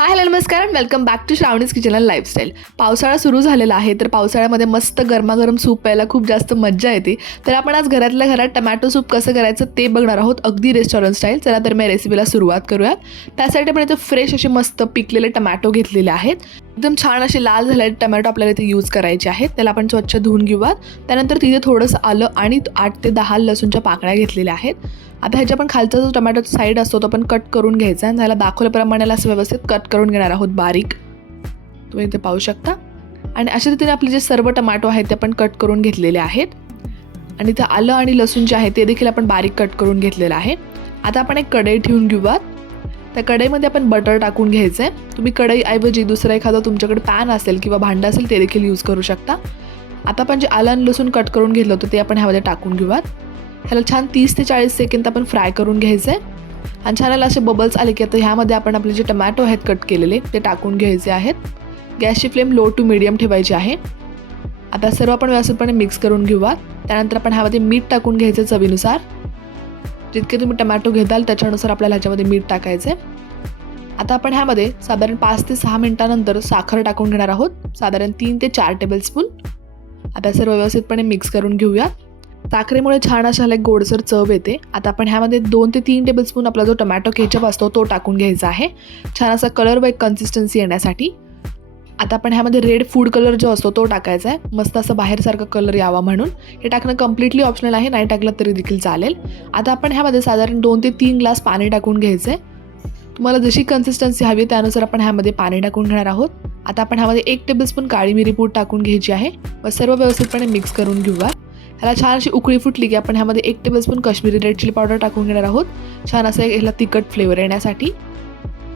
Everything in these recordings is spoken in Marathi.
हाय हॅलो नमस्कार and welcome back to Shravani's kitchen and lifestyle. पावसाळा सुरू झालेला आहे, तर पावसाळ्यामध्ये मस्त गरमागरम सूप प्यायला खूप जास्त मज्जा येते. तर आपण आज घरातल्या घरात टमॅटो सूप कसं करायचं ते बघणार आहोत, अगदी रेस्टॉरंट स्टाईल. चला तर मी रेसिपीला सुरुवात करूयात. त्यासाठी आपण इथे फ्रेश असे मस्त पिकलेले टमॅटो घेतलेले आहेत. एकदम छान असे लाल झालेले टमॅटो आपल्याला इथे यूज करायचे आहेत. त्याला आपण स्वच्छ धुवून घेऊयात. त्यानंतर तिथे थोडंसं आलं आणि 8 ते 10 लसूणच्या पाकळ्या घेतलेल्या आहेत. आता ह्याच्या पण खालचा जो टमॅटोचा साईड असतो तो आपण कट करून घ्यायचा आहे. त्याला दाखवल्याप्रमाणे असं व्यवस्थित कट करून घेणार आहोत बारीक, तुम्ही इथे पाहू शकता. आणि अशा रीतीने आपले जे सर्व टमॅटो आहेत ते आपण कट करून घेतलेले आहेत. आणि इथे आलं आणि लसूण जे आहे ते देखील आपण बारीक कट करून घेतलेलं आहे. आता आपण एक कढई ठेवून घेऊयात. त्या कढईमध्ये आपण बटर टाकून घ्यायचं आहे. तुम्ही कढईऐवजी दुसरं एखादं तुमच्याकडे पॅन असेल किंवा भांडं असेल ते देखील यूज करू शकता. आता आपण जे आलं आणि लसूण कट करून घेतलं होतं ते आपण ह्यामध्ये टाकून घेऊयात. ह्याला छान 30 ते 40 सेकंद आपण फ्राय करून घ्यायचं आहे. आणि छान असे बबल्स आले की आता ह्यामध्ये आपण आपले जे टमॅटो आहेत कट केलेले ते टाकून घ्यायचे आहेत. गॅसची फ्लेम लो टू मीडियम ठेवायची आहे. आता सर्व आपण व्यवस्थितपणे मिक्स करून घेऊयात. त्यानंतर आपण ह्यामध्ये मीठ टाकून घ्यायचं चवीनुसार. जितके तुम्ही टमॅटो घेताल त्याच्यानुसार आपल्याला ह्याच्यामध्ये मीठ टाकायचं आहे. आता आपण ह्यामध्ये साधारण 5 ते 6 मिनिटानंतर साखर टाकून घेणार आहोत, साधारण 3 ते 4 टेबलस्पून. आता सर्व व्यवस्थितपणे मिक्स करून घेऊयात. साखरेमुळे छान अशा एक गोडसर चव येते. आता आपण ह्यामध्ये 2 ते 3 टेबलस्पून आपला जो टमॅटो केचप असतो तो टाकून घ्यायचा आहे, छान असा कलर व एक कन्सिस्टन्सी येण्यासाठी. आता आपण ह्यामध्ये रेड फूड कलर जो असतो तो टाकायचा आहे, मस्त असं बाहेरसारखा कलर यावा म्हणून. हे टाकणं कम्प्लिटली ऑप्शनल आहे, नाही टाकलं तरी देखील चालेल. आता आपण ह्यामध्ये साधारण 2 ते 3 ग्लास पाणी टाकून घ्यायचं आहे. तुम्हाला जशी कन्सिस्टन्सी हवी त्यानुसार आपण ह्यामध्ये पाणी टाकून घेणार आहोत. आता आपण ह्यामध्ये 1 टेबलस्पून काळी मिरी पूड टाकून घ्यायची आहे व सर्व व्यवस्थितपणे मिक्स करून घेऊया. ह्याला छान अशी उकळी फुटली की आपण ह्यामध्ये 1 tablespoon Kashmiri red chilli powder टाकून घेणार आहोत, छान असं ह्याला तिखट फ्लेवर येण्यासाठी.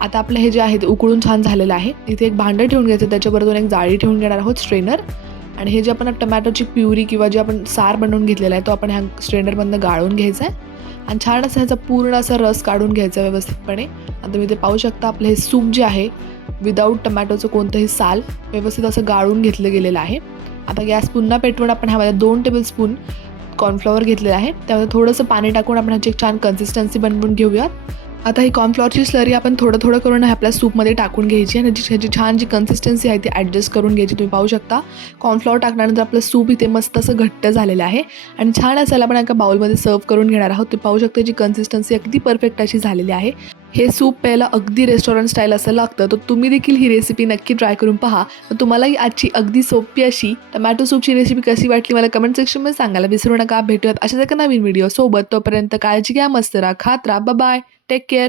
आता आपलं हे जे आहे ते उकळून छान झालेलं आहे. इथे एक भांडं ठेवून घ्यायचं, त्याच्याबरोबर एक जाळी ठेवून घेणार आहोत, स्ट्रेनर. आणि हे जे आपण टमॅटोची प्युरी किंवा जे आपण सार बनवून घेतलेला आहे तो आपण ह्या स्ट्रेनरमधनं गाळून घ्यायचा आहे. आणि छान असं ह्याचा पूर्ण असा रस काढून घ्यायचा व्यवस्थितपणे. आता तुम्ही इथे पाहू शकता आपलं हे सूप जे आहे विदाऊट टमॅटोचं कोणतंही साल व्यवस्थित असं गाळून घेतलं गेलेलं आहे. आता गॅस पुन्हा पेटवून आपण ह्यामध्ये 2 टेबलस्पून कॉर्नफ्लॉवर घेतलेलं आहे, त्यामध्ये थोडंसं पाणी टाकून आपण ह्याची एक छान कन्सिस्टन्सी बनवून घेऊयात. आता ही कॉर्नफ्लॉवरची स्लरी आपण थोडं थोडं करून आपल्या सूपमध्ये टाकून घ्यायची आणि ह्याची छान जी कन्सिस्टन्सी आहे ती ॲडजस्ट करून घ्यायची. तुम्ही पाहू शकता कॉर्नफ्लॉवर टाकल्यानंतर आपलं सूप इथे मस्त असं घट्ट झालेलं आहे आणि छान असायला आपण एका बाउलमध्ये सर्व करून घेणार आहोत. ते पाहू शकता जी कन्सिस्टन्सी अगदी परफेक्ट अशी झालेली आहे. हे सूप प्यायला अगदी रेस्टॉरंट स्टाईल असं लागतं. तर तुम्ही देखील ही रेसिपी नक्की ट्राय करून पहा. तर तुम्हालाही आजची अगदी सोपी अशी टमॅटो सूपची रेसिपी कशी वाटली मला कमेंट सेक्शनमध्ये सांगायला विसरू नका. भेटूयात अशाच एका नवीन व्हिडिओ सोबत. तोपर्यंत काळजी घ्या, मस्त राहा, खात राहा. Bye, take care.